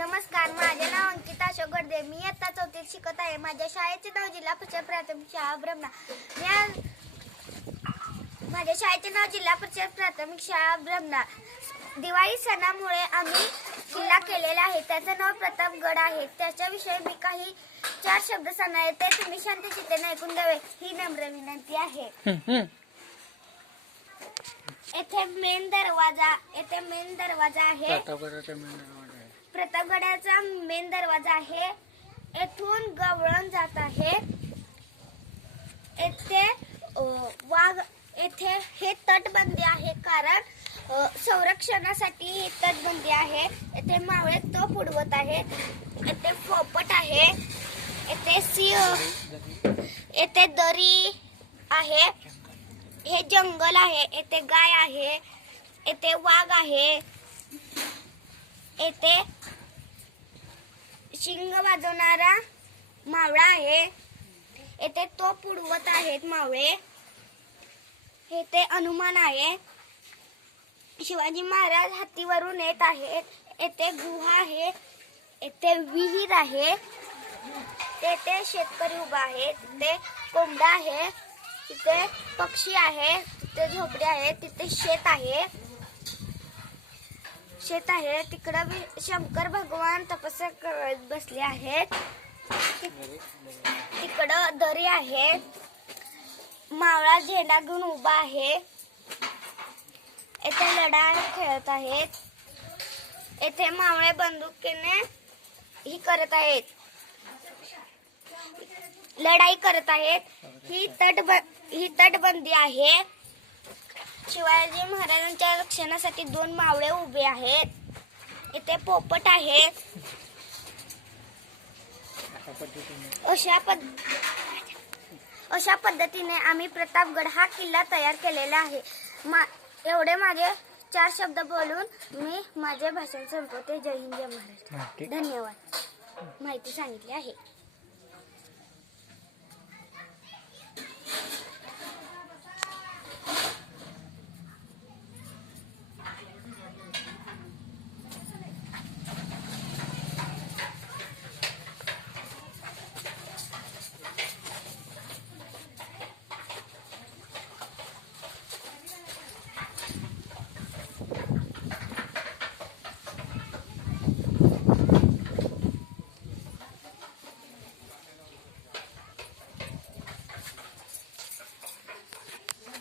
नमस्कार माझे नाव अंकिता अशोक गडदे मी इयत्ता चौथीत शिकत आहे. माझ्या शाळेचे नाव जिल्हा परिषद प्राथमिक शाळा ब्रह्मा. आज माझ्या शाळेचे नाव जिल्हा परिषद प्राथमिक शाळा ब्रह्मा. दिवाळी सणामुळे आम्ही किल्ला केलेला आहे. त्याचं नाव प्रतापगड आहे. त्याच्याविषयी मी काही चार शब्द सांगणार आहे. ते तुम्ही शांत चित्तेने ऐकून घ्यावे. ही नम्र विनंती आहे. येथे मेन दरवाजा येथे मेन दरवाजा आहे. प्रतापगडाचा मेन दरवाजा. प्रतापगडाचा मेन दरवाजा आहे. येथून गवळण जात आहे. येथे वाघ येथे हे तटबंदी आहे कारण संरक्षणासाठी ही तटबंदी आहे. येथे मावळे तो पुडवत आहे. येथे पोपट आहे. येथे सिंह येथे दरी आहे. हे जंगल आहे. येथे गाय आहे. येथे वाघ आहे. येथे शिंग वाजवणारा मावळा आहे. येथे तोप उडवत आहेत मावळे. येथे हनुमान आहे. शिवाजी महाराज हत्तीवरून येत आहेत. येथे गुहा आहे. येथे विहीर आहे. तेथे शेतकरी उभा आहे. तिथे कोंबडा आहे. तिथे पक्षी आहे. तिथे झोपडे आहे. तिथे शेत आहे. शेत आहे. तिकडं वि- शंकर भगवान तपस्या करत बसले आहेत. तिकडं दरी आहे. मावळा झेंडा घेऊन उभा आहे. येथे लढा खेळत आहेत. येथे मावळे बंदुकीने ही करत आहेत. लढाई करत आहेत. ही तट ही तटबंदी आहे. शिवाजी महाराजांच्या रक्षणासाठी दोन मावळे उभे आहेत. इथे पोपट आहे अशा पद अशा पद्धतीने आम्ही प्रतापगड हा किल्ला तयार केलेला आहे. मा एवढे माझे चार शब्द बोलून मी माझे भाषण संपवते. जय हिंद जय महाराष्ट्र. धन्यवाद. माहिती सांगितली आहे.